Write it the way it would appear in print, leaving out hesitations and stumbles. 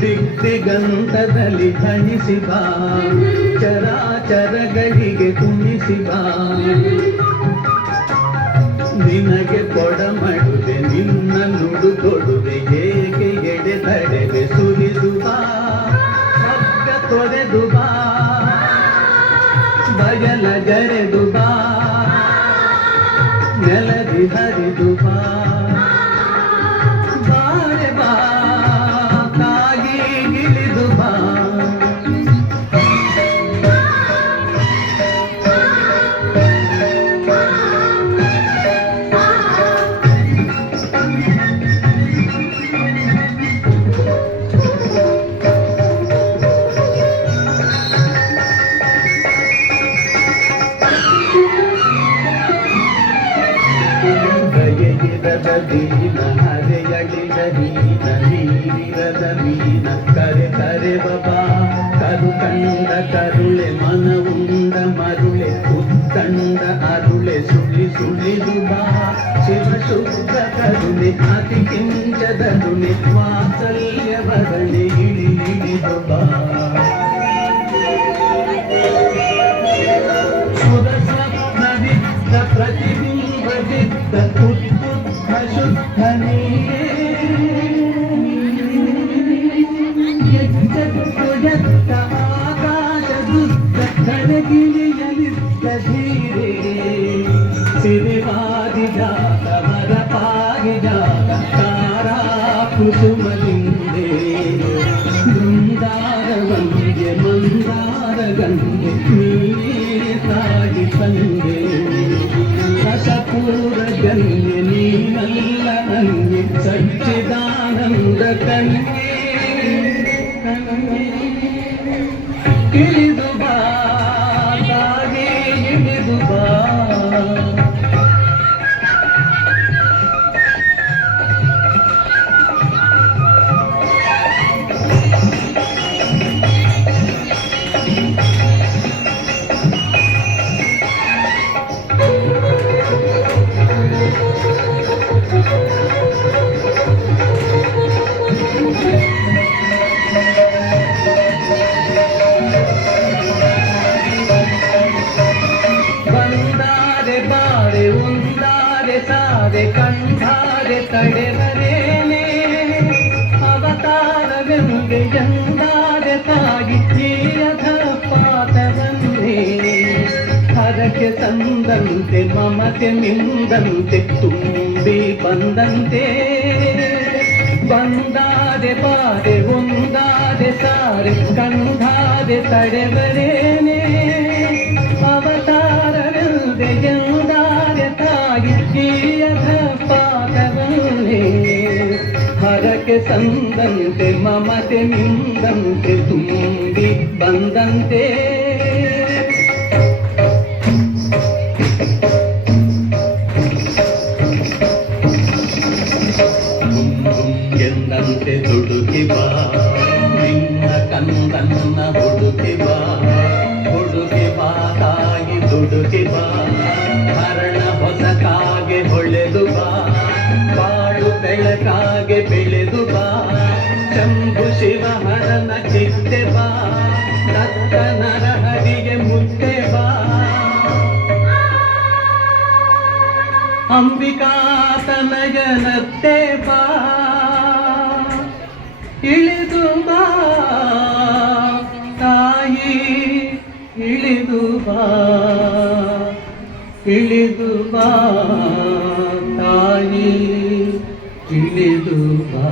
ದಿಗ್ದಿಗಂತದಲ್ಲಿ ಧನಿಸಿ ಬಾ, ಚರಾಚರಗಳಿಗೆ ಕುಣಿಸಿ ಬಾ. ನಿನಗೆ ಕೊಡಮಡುವೆ ನಿನ್ನ ನುಡು ಕೊಡುವೆ, ಏಕೆ ಎಡೆ ತಡೆವೆ ಸುರಿದು ಬಾ. ಸ್ವರ್ಗ ತೊರೆದು ಬಾ, ಬಯಲ ಜರೆದು ಬಾ, ನೆಲದಿ ಹರಿದು ಬಾ. ಬಾರೆ ಬಾ ತಾಗಿ ಇಳಿದು ಬಾ. ದಯೆಯಿರದ ದೀನ ಹರೆಯಳಿದ ಹೀನ, ನೀರಿರದ ಮೀನ ಕರೆ ಕರೆವ ಬಾ. ಕರು ಕಂಡ ಕರುಳೆ ಮನವುಂಡ ಮರುಳೆ, ಉತ್ತಂಡ ಅರುಳೆ ಸುಳಿ ಸುಳಿದು ಬಾ. ಶಿವ ಶುದ್ಧ ಕರುಣೆ ಅತಿ ಕಿಂಚದರುಣೆ, ವಾತ್ಸಲ್ಯವರಣೆ ಇಳಿ ಇಳಿದು ಬಾ. ಸುರಸ್ವಪ್ನವಿದ್ದ ಪ್ರತಿಬಿಂಬವಿದ್ದ ಉದ್ಬುದ್ಧ ಶುದ್ಧ ನೀರೇ. ಎಚ್ಚೆತ್ತುಯತ್ತ ಆಕಾಶದುದ್ದ ಕಡಗಿಳಿಯಲಿದ್ದ ಧೀರೇ. ಸಿರಿವಾದಿಜಾತ ವರಪಾಗಿಜಾತ ತಾರಾ ಕುಸುಮಲಿಂದೇ. ಬೃಂದಾರ ವಂದ್ಯ ಮಂದಾರ ಗಂಗೆ ನೀನೇ ತಾಯಿ ತಂದೆ. ರಸಪೂರ ಗಂಗೆ ನೀನಲ್ಲ ನಂಗೆ, ಸಚ್ಚಿದಾನಂದ ಕನ್ಯೆ. ಇಳಿದು ಬಾ ತಾಯಿ ಇಳಿದು ಬಾ. ಬಂದಾರೆ ಬಾರೆ ಉಂದಾರೆ ಸಾರೆ ಕಂಡಾರೆ ತಡೆವರೇನೆ. ಅವತಾರವೆಂದೆ ಎಂದಾರೆ ತಾಯಿ ತೀರದ ಪಾತವನ್ನೇ. ಹರಕೆ ತಂದಂತೆ ಮಮತೆ ಮಿಂದಂತೆ ತುಂಬಿ ಬಂದಂತೆ. ಬಂದಾರೆ ಬಾರೆ ಒಂದಾರೆ ಸಾರೆ ಕಂಡಾರೆ ತಡೆವರೇನೆ. ಅವತಾರವೆಂದೆ ಎಂದಾರೆ ತಾಯಿ ತೀರದ ಪಾದವನ್ನೇ. ಹರಕೆ ಸಂದಂತೆ ಮಮತೆ ಮಿಂದಂತೆ ತುಂಬಿ ಬಂದಂತೆ. ಎಂದಂತೆ ದುಡುಕಿ ಬಾ, ನಿನ್ನ ಕಂದನ್ನ ಹುಡುಕಿ ಬಾ. ಹುಡುಕಿ ಬಾ ತಾಯಿ ದುಡುಕಿ ಬಾ, ಹರಣ ಹೊಸಕಾಗೆ ಹೊಳೆದು ಬಾ. ಬಾಳು ಬೆಳಕಾಗೆ ಬೆಳೆದು ಬಾ, ಶಂಭು ಶಿವ ಹರನ ಚಿತ್ತೆ ಬಾ. ದತ್ತ ನರಹರಿಗೆ ಮುತ್ತೆ ಬಾ. ಅಂಬಿಕಾ ತನಯನತ್ತೆ ಬಾ. ಇಳಿದು ಬಾ ತಾಯಿ ಇಳಿದು ಬಾ. ಇಳಿದು ಬಾ ತಾಯಿ ಇಳಿದು ಬಾ.